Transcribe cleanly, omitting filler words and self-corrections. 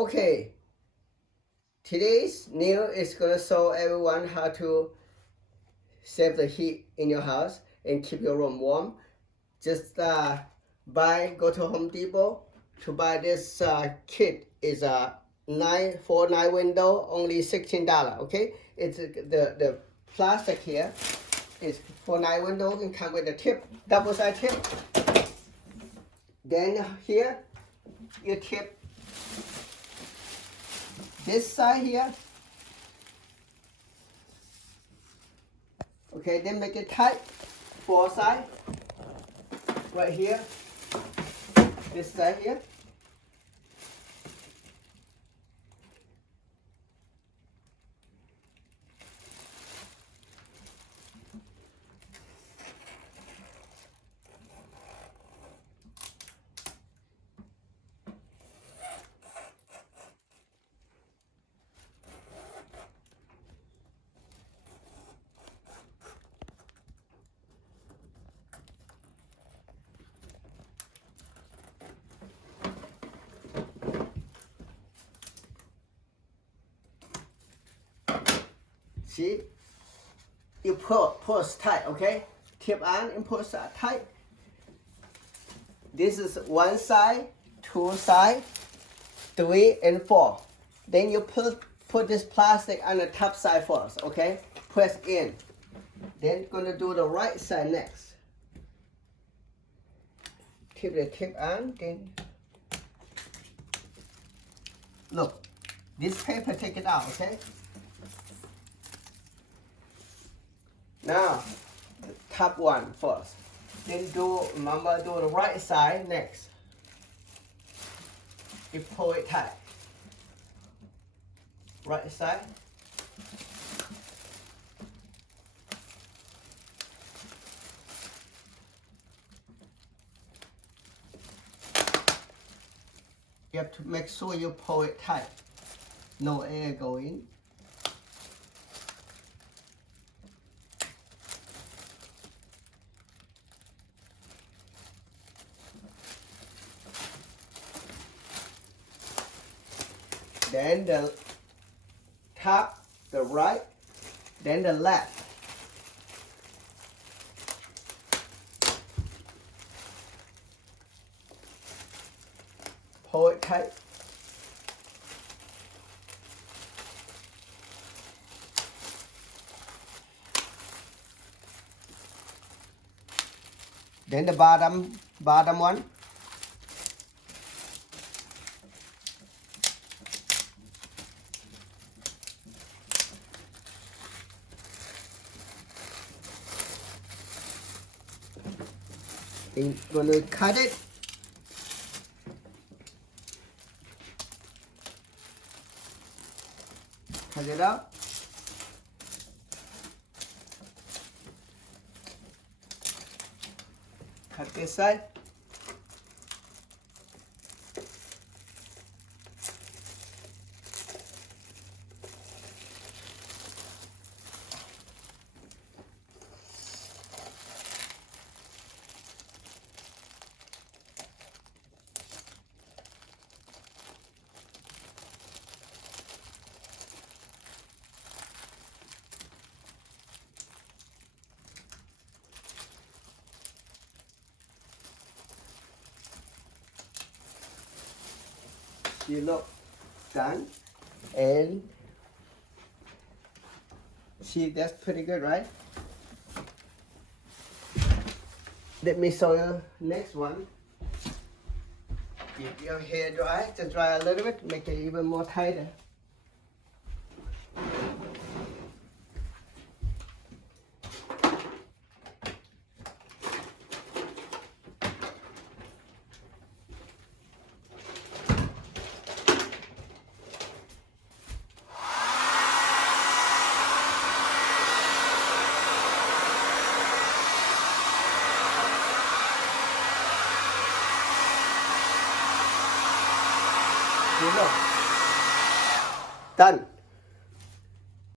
Okay, today's new is gonna show everyone how to save the heat in your house and keep your room warm. Just go to Home Depot to buy this kit. Is a 9 window, only $16. Okay, it's the plastic here is for 9 window and come with a tip, double side tip. Then here you tip this side here. Okay, then make it tight, 4 sides, right here, this side here. See, you push tight, okay? Tip on and push tight. This is 1 side, 2 side, 3 and 4. Then you put this plastic on the top side first, okay? Press in. Then gonna do the right side next. Keep the tip on, then look. This paper, take it out, okay? Now, the top one first. Then remember, do the right side next. You pull it tight. Right side. You have to make sure you pull it tight. No air going. Then the top, the right, then the left. Pull it tight. Then the bottom one. I'm gonna cut it. Cut it out. Cut this side. You look done, and see, that's pretty good, right? Let me show you next one. Keep your hair dry, just dry a little bit, make it even more tighter. Done.